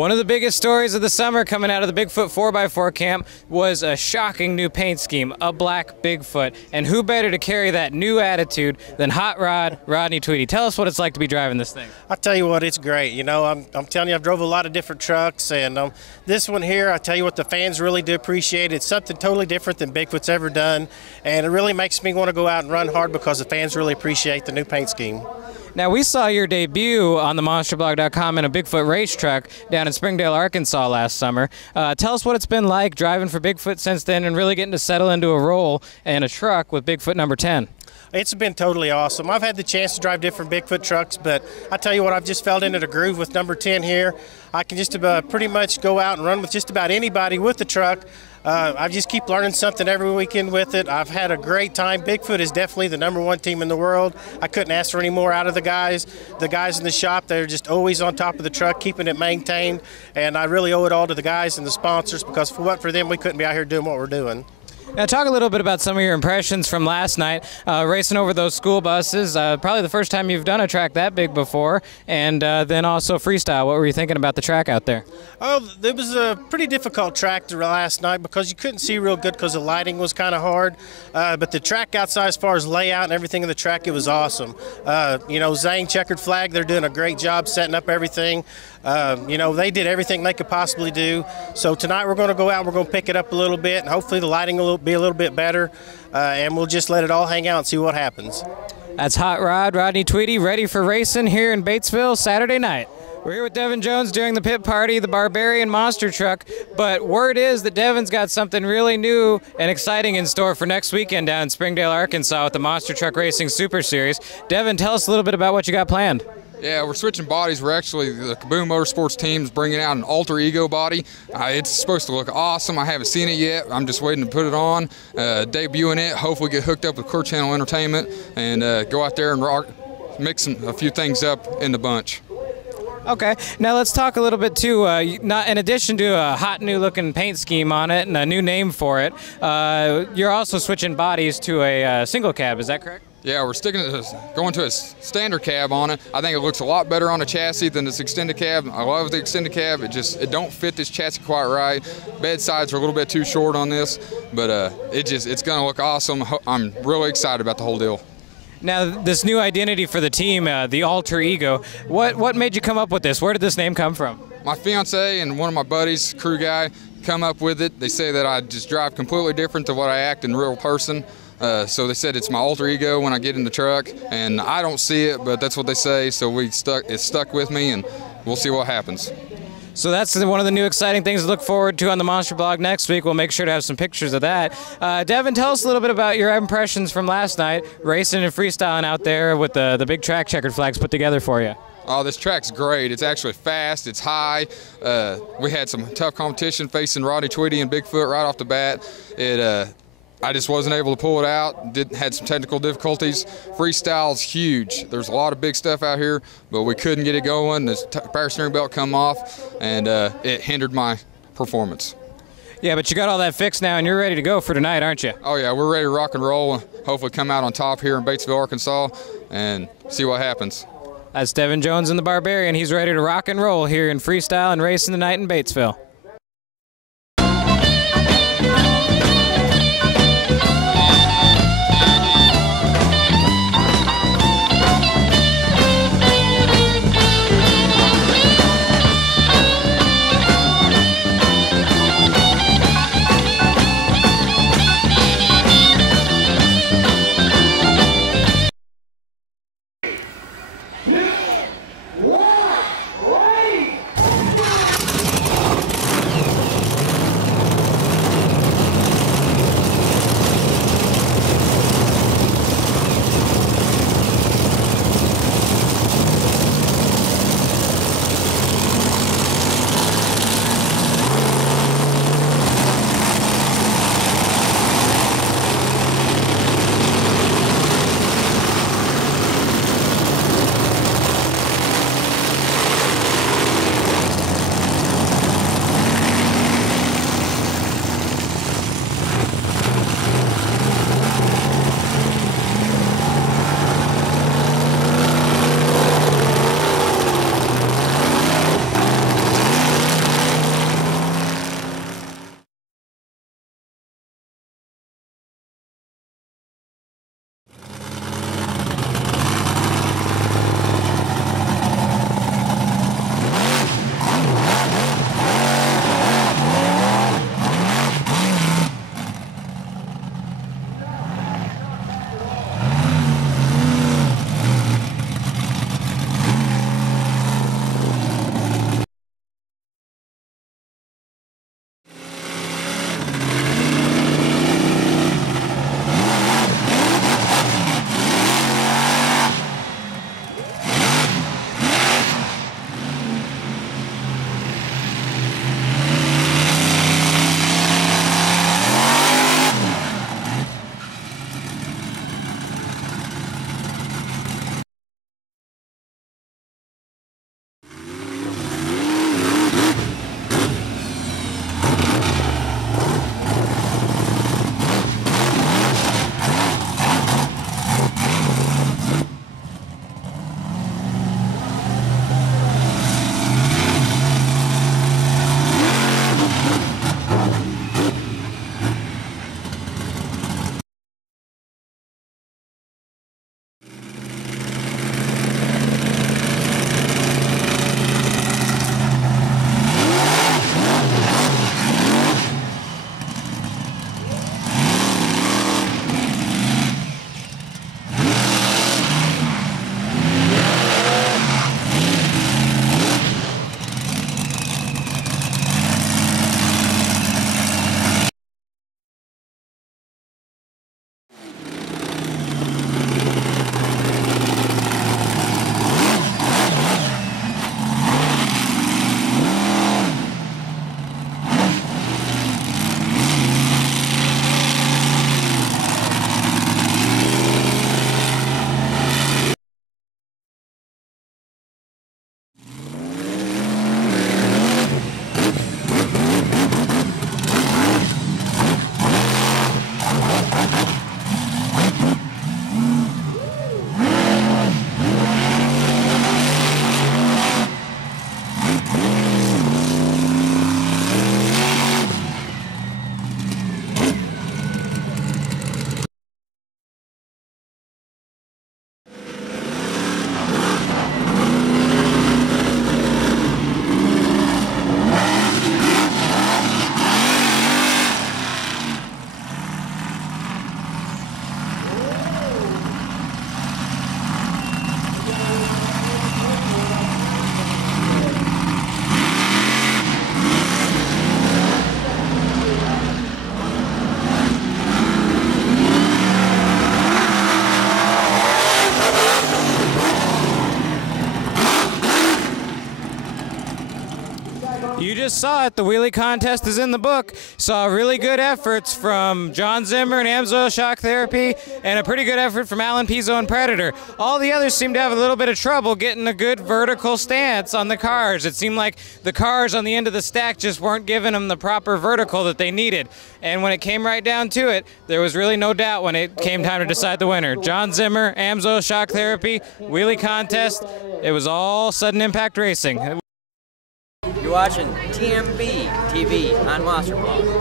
One of the biggest stories of the summer coming out of the Bigfoot 4x4 camp was a shocking new paint scheme, a black Bigfoot. And who better to carry that new attitude than Hot Rod, Rodney Tweedy. Tell us what it's like to be driving this thing. I'll tell you what, it's great. You know, I'm telling you, I've drove a lot of different trucks, and this one here, I tell you what, the fans really do appreciate it. It's something totally different than Bigfoot's ever done, and it really makes me want to go out and run hard because the fans really appreciate the new paint scheme. Now, we saw your debut on TheMonsterBlog.com in a Bigfoot race truck down in Springdale, Arkansas last summer. Tell us what it's been like driving for Bigfoot since then and really getting to settle into a role in a truck with Bigfoot number 10. It's been totally awesome. I've had the chance to drive different Bigfoot trucks, but I tell you what, I've just fell into the groove with number 10 here. I can just pretty much go out and run with just about anybody with the truck. I just keep learning something every weekend with it. I've had a great time. Bigfoot is definitely the #1 team in the world. I couldn't ask for any more out of the guys. The guys in the shop, they're just always on top of the truck, keeping it maintained, and I really owe it all to the guys and the sponsors, because if it wasn't for them, we couldn't be out here doing what we're doing. Now, talk a little bit about some of your impressions from last night, racing over those school buses. Probably the first time you've done a track that big before, and then also freestyle. What were you thinking about the track out there? Oh, it was a pretty difficult track last night because you couldn't see real good because the lighting was kind of hard. But the track outside, as far as layout and everything in the track, it was awesome. You know, Zane, Checkered Flag, they're doing a great job setting up everything. You know, they did everything they could possibly do. So tonight we're going to go out and we're going to pick it up a little bit, and hopefully the lighting will be a little bit better, and we'll just let it all hang out and see what happens. That's Hot Rod, Rodney Tweedy, ready for racing here in Batesville Saturday night. We're here with Devin Jones during the pit party, the Barbarian monster truck, but word is that Devin's got something really new and exciting in store for next weekend down in Springdale, Arkansas with the Monster Truck Racing Super Series. Devin, tell us a little bit about what you got planned. Yeah, we're switching bodies. We're actually, the Kaboom Motorsports team's bringing out an alter ego body. It's supposed to look awesome. I haven't seen it yet. I'm just waiting to put it on, debuting it, hopefully get hooked up with Clear Channel Entertainment, and go out there and mix a few things up in the bunch. Okay, now let's talk a little bit too. Not in addition to a hot new looking paint scheme on it and a new name for it, you're also switching bodies to a single cab. Is that correct? Yeah, we're going to a standard cab on it. I think it looks a lot better on a chassis than this extended cab. I love the extended cab. It don't fit this chassis quite right. Bed sides are a little bit too short on this, but it's going to look awesome. I'm really excited about the whole deal. Now, this new identity for the team, the alter ego, what made you come up with this? Where did this name come from? My fiance and one of my buddies, crew guy, come up with it. They say that I just drive completely different to what I act in real person. So they said it's my alter ego when I get in the truck, and I don't see it, but that's what they say. So it's stuck with me, and we'll see what happens. So that's one of the new exciting things to look forward to on the Monster Blog next week. We'll make sure to have some pictures of that. Devin, tell us a little bit about your impressions from last night, racing and freestyling out there with the big track Checkered Flags put together for you. Oh, this track's great. It's actually fast. It's high. We had some tough competition facing Rodney Tweedy and Bigfoot right off the bat. I just wasn't able to pull it out. Had some technical difficulties. Freestyle's huge. There's a lot of big stuff out here, but we couldn't get it going. The power steering belt come off, and it hindered my performance. Yeah, but you got all that fixed now, and you're ready to go for tonight, aren't you? Oh, yeah, we're ready to rock and roll and hopefully come out on top here in Batesville, Arkansas, and see what happens. That's Devin Jones and the Barbarian. He's ready to rock and roll here in freestyle and racing tonight in Batesville. saw it, the wheelie contest is in the book. Saw really good efforts from John Zimmer and Amsoil Shock Therapy, and a pretty good effort from Alan Pizzo and Predator. All the others seemed to have a little bit of trouble getting a good vertical stance on the cars. It seemed like the cars on the end of the stack just weren't giving them the proper vertical that they needed. And when it came right down to it, there was really no doubt when it came time to decide the winner. John Zimmer, Amsoil Shock Therapy, wheelie contest. It was all sudden impact racing. You're watching TMB TV on Monster Blog.